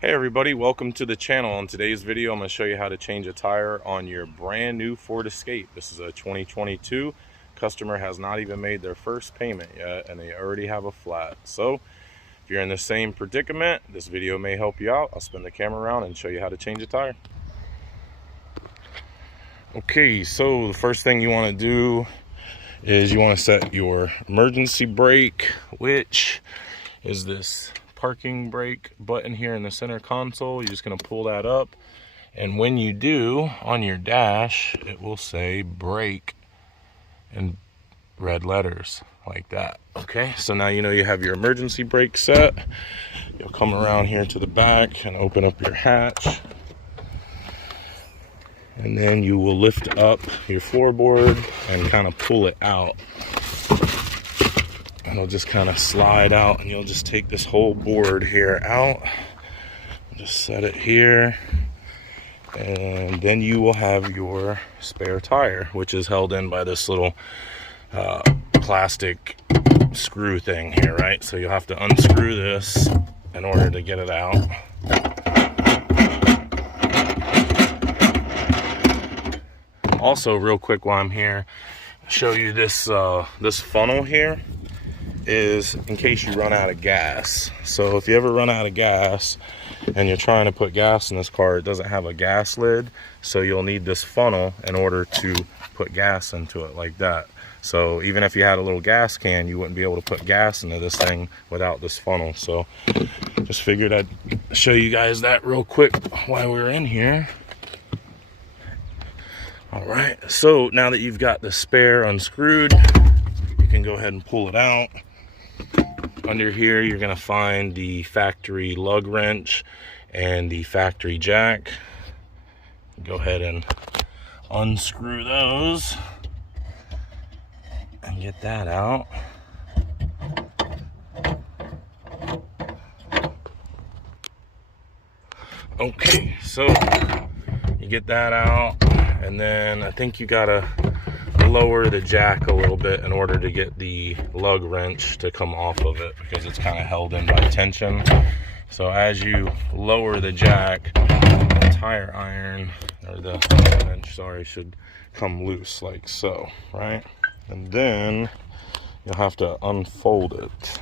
Hey everybody, welcome to the channel. In today's video, I'm going to show you how to change a tire on your brand new Ford Escape. This is a 2022. Customer has not even made their first payment yet and they already have a flat. So if you're in the same predicament, this video may help you out. I'll spin the camera around and show you how to change a tire. Okay, so the first thing you want to do is you want to set your emergency brake, which is this parking brake button here in the center console. You're just going to pull that up, and when you do, on your dash it will say brake in red letters like that. Okay, so now you know you have your emergency brake set. You'll come around here to the back and open up your hatch, and then you will lift up your floorboard and kind of pull it out. It'll just kind of slide out, and you'll just take this whole board here out. Just set it here, and then you will have your spare tire, which is held in by this little plastic screw thing here, right? So you'll have to unscrew this in order to get it out. Also, real quick while I'm here, I'll show you this this funnel here is in case you run out of gas. So if you ever run out of gas and you're trying to put gas in this car, it doesn't have a gas lid, so you'll need this funnel in order to put gas into it like that. So even if you had a little gas can, you wouldn't be able to put gas into this thing without this funnel. So just figured I'd show you guys that real quick while we're in here. All right, so now that you've got the spare unscrewed, you can go ahead and pull it out. Under here, you're going to find the factory lug wrench and the factory jack. Go ahead and unscrew those and get that out. Okay, so you get that out, and then I think you gotta lower the jack a little bit in order to get the lug wrench to come off of it, because it's kind of held in by tension. So as you lower the jack, the tire iron, or the wrench, sorry, should come loose like so, right? And then you'll have to unfold it.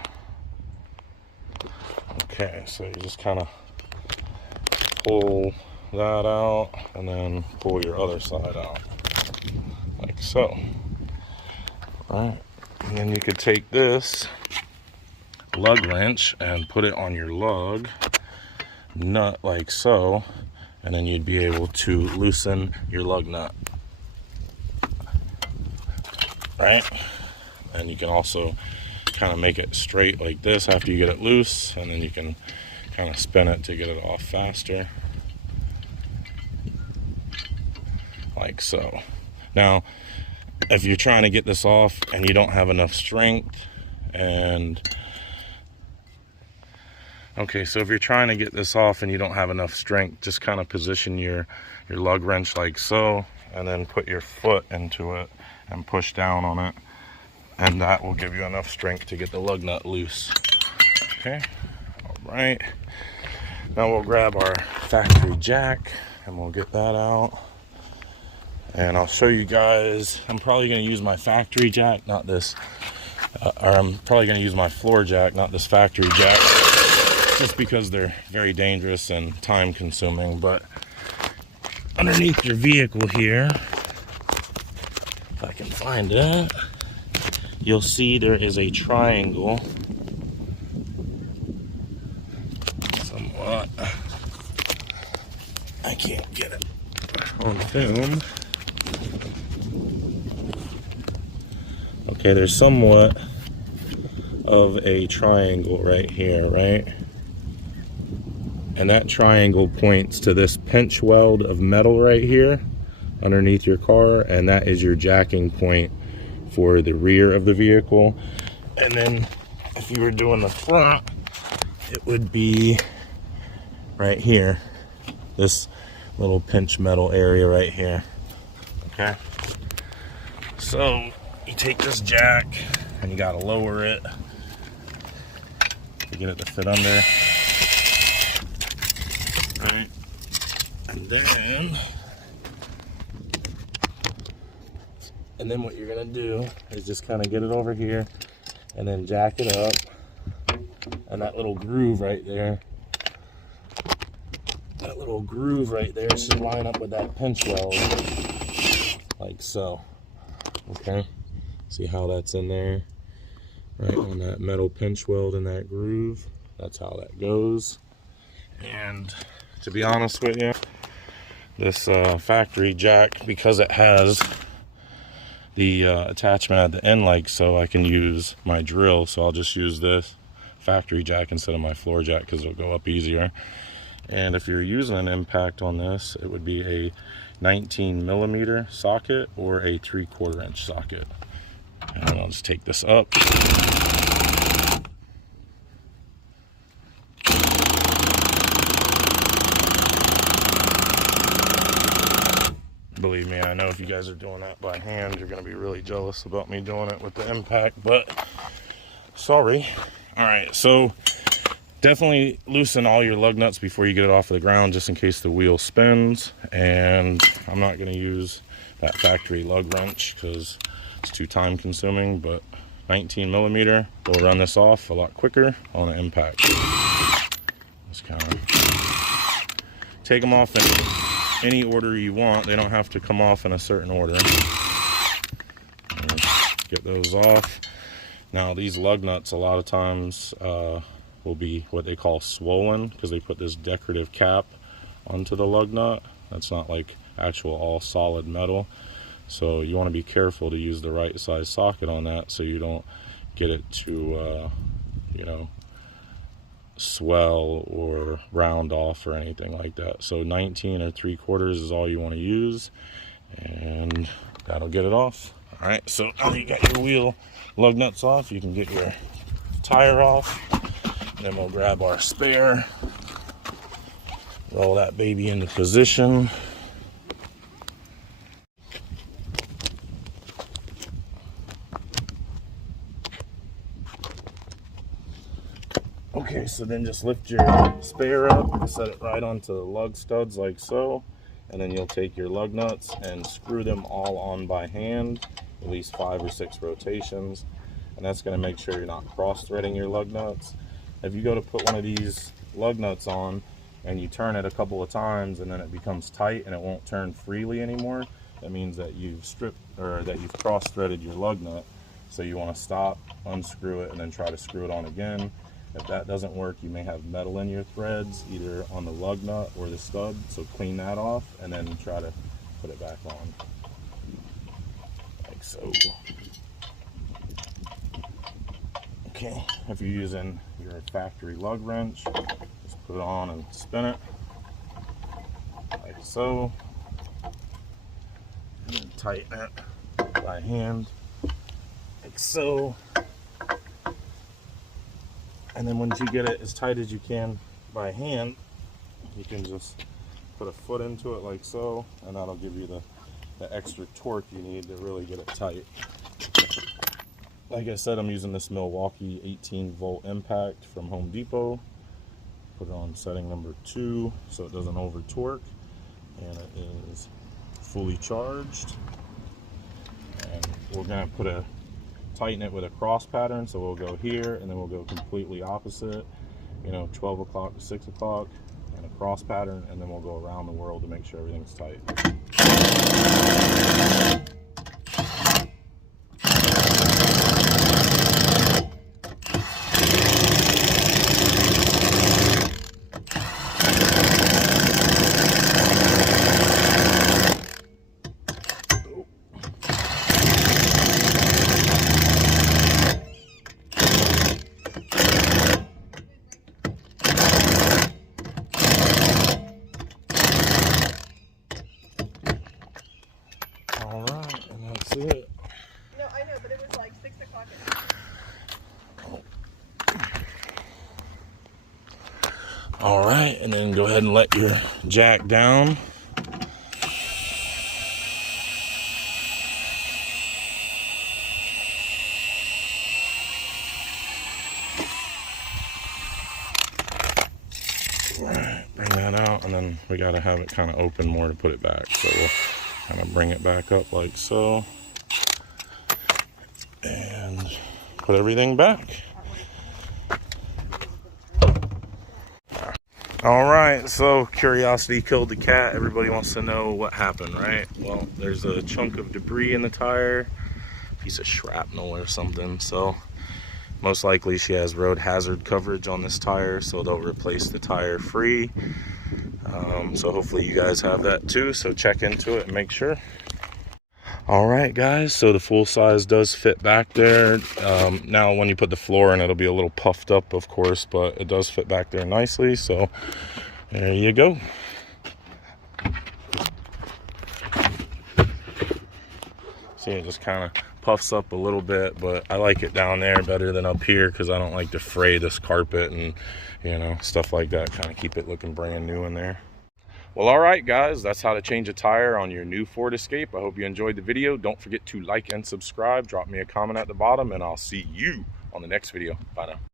Okay, so you just kind of pull that out and then pull your other side out like so. Right, and then you could take this lug wrench and put it on your lug nut like so, and then you'd be able to loosen your lug nut. Right, and you can also kind of make it straight like this after you get it loose, and then you can kind of spin it to get it off faster like so. Now if you're trying to get this off and you don't have enough strength, and okay, so if you're trying to get this off and you don't have enough strength, just kind of position your lug wrench like so, and then put your foot into it and push down on it, and that will give you enough strength to get the lug nut loose. Okay, all right, now we'll grab our factory jack and we'll get that out. And I'll show you guys, I'm probably going to use my factory jack, not this, or I'm probably going to use my floor jack, not this factory jack, just because they're very dangerous and time consuming. But underneath your vehicle here, if I can find it, you'll see there is a triangle, somewhat, I can't get it on film. Okay, there's somewhat of a triangle right here, right? And that triangle points to this pinch weld of metal right here underneath your car, and that is your jacking point for the rear of the vehicle. And then if you were doing the front, it would be right here, this little pinch metal area right here. Okay, so you take this jack and you gotta lower it to get it to fit under. And then what you're gonna do is just kind of get it over here and then jack it up. And that little groove right there, should line up with that pinch weld, like so. Okay, see how that's in there, right on that metal pinch weld in that groove. That's how that goes. And to be honest with you, this factory jack, because it has the attachment at the end like so, I can use my drill. So I'll just use this factory jack instead of my floor jack because it'll go up easier. And if you're using an impact on this, it would be a 19mm socket or a 3/4 inch socket. And I'll just take this up. Believe me, I know if you guys are doing that by hand, you're going to be really jealous about me doing it with the impact, but sorry. All right, so definitely loosen all your lug nuts before you get it off of the ground, just in case the wheel spins. And I'm not going to use that factory lug wrench because it's too time consuming, but 19mm will run this off a lot quicker on an impact. Just kind of take them off in any order you want. They don't have to come off in a certain order. Get those off. Now these lug nuts a lot of times will be what they call swollen because they put this decorative cap onto the lug nut. That's not like actual all solid metal. So you want to be careful to use the right size socket on that so you don't get it to you know, swell or round off or anything like that. So 19 or 3/4 is all you want to use, and that'll get it off. All right, so now you got your wheel lug nuts off, you can get your tire off, and then we'll grab our spare, roll that baby into position. Okay, so then just lift your spare up, set it right onto the lug studs like so, and then you'll take your lug nuts and screw them all on by hand, at least 5 or 6 rotations, and that's going to make sure you're not cross-threading your lug nuts. If you go to put one of these lug nuts on and you turn it a couple of times and then it becomes tight and it won't turn freely anymore, that means that you've stripped or that you've cross-threaded your lug nut. So you want to stop, unscrew it, and then try to screw it on again. If that doesn't work, you may have metal in your threads, either on the lug nut or the stud, so clean that off and then try to put it back on, like so. Okay, if you're using your factory lug wrench, just put it on and spin it, like so, and then tighten it by hand, like so. And then once you get it as tight as you can by hand, you can just put a foot into it like so, and that'll give you the extra torque you need to really get it tight. Like I said, I'm using this Milwaukee 18-volt impact from Home Depot. Put it on setting number 2 so it doesn't over torque, and it is fully charged. And we're gonna tighten it with a cross pattern, so we'll go here and then we'll go completely opposite, you know, 12 o'clock to 6 o'clock, and a cross pattern, and then we'll go around the world to make sure everything's tight. It. No, I know, but it was like 6 o'clock at night. All right, and then go ahead and let your jack down. All Bring that out, and then we got to have it kind of open more to put it back. So we'll kind of bring it back up like so. And put everything back. All right, so curiosity killed the cat. Everybody wants to know what happened, right? Well, there's a chunk of debris in the tire, piece of shrapnel or something. So most likely she has road hazard coverage on this tire, so they'll replace the tire free. So hopefully you guys have that too, so check into it and make sure. All right, guys, so the full size does fit back there. Now when you put the floor in, it'll be a little puffed up, of course, but it does fit back there nicely. So there you go. See, it just kind of puffs up a little bit, but I like it down there better than up here because I don't like to fray this carpet and, you know, stuff like that. Kind of keep it looking brand new in there. Well, all right, guys, that's how to change a tire on your new Ford Escape. I hope you enjoyed the video. Don't forget to like and subscribe. Drop me a comment at the bottom, and I'll see you on the next video. Bye now.